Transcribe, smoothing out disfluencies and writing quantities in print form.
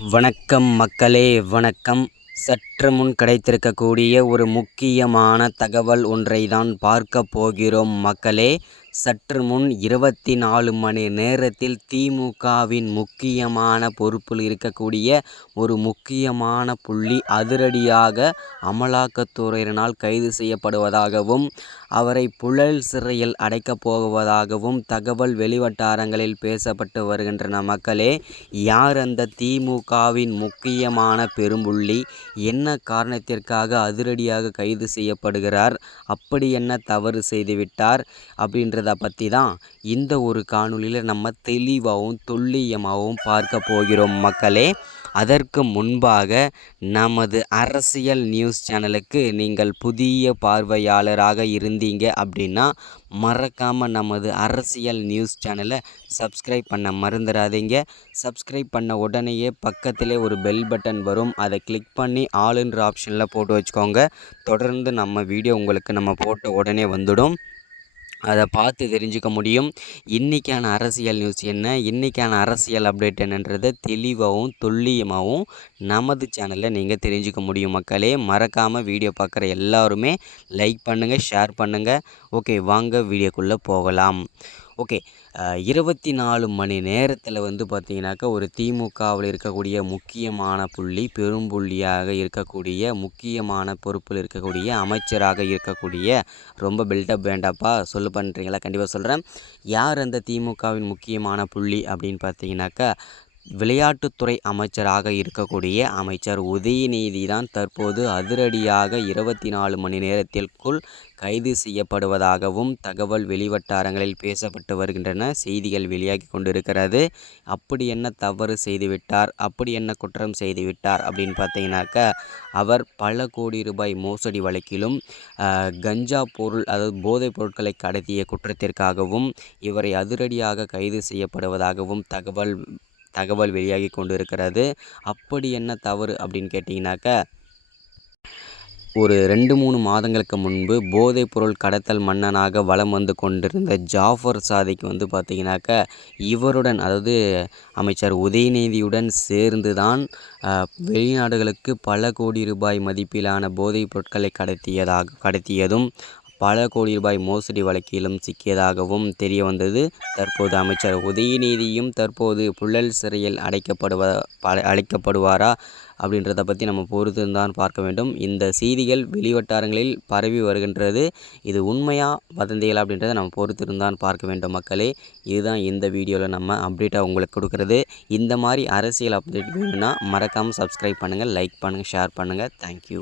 வணக்கம் மக்களே, வணக்கம். சற்று முன் கிடைத்திருக்கக்கூடிய ஒரு முக்கியமான தகவல் ஒன்றை தான் பார்க்க போகிறோம் மக்களே. சற்று முன் 24 மணி நேரத்தில் திமுகவின் முக்கியமான பொறுப்பில் இருக்கக்கூடிய ஒரு முக்கியமான புள்ளி அதிரடியாக அமலாக்கத்துறையினரால் கைது செய்யப்படுவதாகவும் அவரை புழல் சிறையில் அடைக்கப் போவதாகவும் தகவல் வெளிவட்டாரங்களில் பேசப்பட்டு வருகின்றன மக்களே. யார் அந்த திமுகவின் முக்கியமான பெரும்புள்ளி? என்ன காரணத்திற்காக அதிரடியாக கைது செய்யப்படுகிறார்? அப்படி என்ன தவறு செய்துவிட்டார் அப்படின்றத பற்றி தான் இந்த ஒரு காணொளியில் நம்ம தெளிவாகவும் துல்லியமாகவும் பார்க்க போகிறோம் மக்களே. அதற்கு முன்பாக நமது அரசியல் நியூஸ் சேனலுக்கு நீங்கள் புதிய பார்வையாளராக இருந்தீங்க அப்படின்னா மறக்காமல் நமது அரசியல் நியூஸ் சேனலை சப்ஸ்கிரைப் பண்ண மறந்துடாதீங்க. சப்ஸ்கிரைப் பண்ண உடனேயே பக்கத்திலே ஒரு பெல் பட்டன் வரும், அதை கிளிக் பண்ணி ஆல்ன்ற ஆப்ஷனில் போட்டு வச்சுக்கோங்க. தொடர்ந்து நம்ம வீடியோ உங்களுக்கு நம்ம போட்ட உடனே வந்துடும், அதை பார்த்து தெரிஞ்சுக்க முடியும். இன்றைக்கான அரசியல் நியூஸ் என்ன, இன்றைக்கான அரசியல் அப்டேட் என்னன்றதை தெளிவாகவும் துல்லியமாகவும் நமது சேனலில் நீங்கள் தெரிஞ்சுக்க முடியும் மக்களே. மறக்காமல் வீடியோ பார்க்குற எல்லாருமே லைக் பண்ணுங்கள், ஷேர் பண்ணுங்கள். ஓகே, வாங்க வீடியோக்குள்ளே போகலாம். ஓகே, 24 மணி நேரத்தில் பார்த்திங்கனாக்கா ஒரு திமுகவில் இருக்கக்கூடிய முக்கியமான புள்ளி, பெரும்புள்ளியாக இருக்கக்கூடிய முக்கியமான பொறுப்பில் இருக்கக்கூடிய அமைச்சராக இருக்கக்கூடிய, ரொம்ப பில்டப் வேண்டாப்பா சொல்லு பண்ணுறீங்களா? கண்டிப்பாக சொல்கிறேன். யார் அந்த திமுகவின் முக்கியமான புள்ளி அப்படின்னு பார்த்தீங்கன்னாக்கா விளையாட்டுத்துறை அமைச்சராக இருக்கக்கூடிய அமைச்சர் உதயநிதி தான் தற்போது அதிரடியாக 24 மணி நேரத்திற்குள் கைது செய்யப்படுவதாகவும் தகவல் வெளிவட்டாரங்களில் பேசப்பட்டு வருகின்றன, செய்திகள் வெளியாகி கொண்டிருக்கிறது. அப்படி என்ன தவறு செய்துவிட்டார், அப்படி என்ன குற்றம் செய்துவிட்டார் அப்படின்னு பார்த்தீங்கன்னாக்கா அவர் பல கோடி ரூபாய் மோசடி வழக்கிலும் கஞ்சா பொருள், அதாவது போதைப் பொருட்களை கடத்திய குற்றத்திற்காகவும் இவரை அதிரடியாக கைது செய்யப்படுவதாகவும் தகவல் வெளியாகி கொண்டு இருக்கிறது. அப்படி என்ன தவறு அப்படின்னு கேட்டிங்கனாக்கா ஒரு 2-3 மாதங்களுக்கு முன்பு போதைப் பொருள் கடத்தல் மன்னனாக வலம் வந்து கொண்டிருந்த ஜாஃபர் சாதிக்கு பார்த்திங்கனாக்கா இவருடன், அதாவது அமைச்சர் உதயநிதியுடன் சேர்ந்து தான் வெளிநாடுகளுக்கு பல கோடி ரூபாய் மதிப்பிலான போதைப் பொருட்களை கடத்தியதும் பல கோடி ரூபாய் மோசடி வழக்கிலும் சிக்கியதாகவும் தெரிய வந்தது. தற்போது அமைச்சர் உதயநிதியும் தற்போது புழல் சிறையில் அடைக்கப்படுவாரா அப்படின்றத பற்றி நம்ம பொறுத்திருந்தான் பார்க்க வேண்டும். இந்த செய்திகள் வெளிவட்டாரங்களில் பரவி வருகின்றது. இது உண்மையா வதந்திகள் அப்படின்றத நம்ம பொறுத்திருந்தான் பார்க்க வேண்டும் மக்களே. இதுதான் இந்த வீடியோவில் நம்ம அப்டேட்டாக உங்களுக்கு கொடுக்குறது. இந்த மாதிரி அரசியல் அப்டேட் வேணும்னா மறக்காமல் சப்ஸ்கிரைப் பண்ணுங்கள், லைக் பண்ணுங்கள், ஷேர் பண்ணுங்கள். தேங்க்யூ.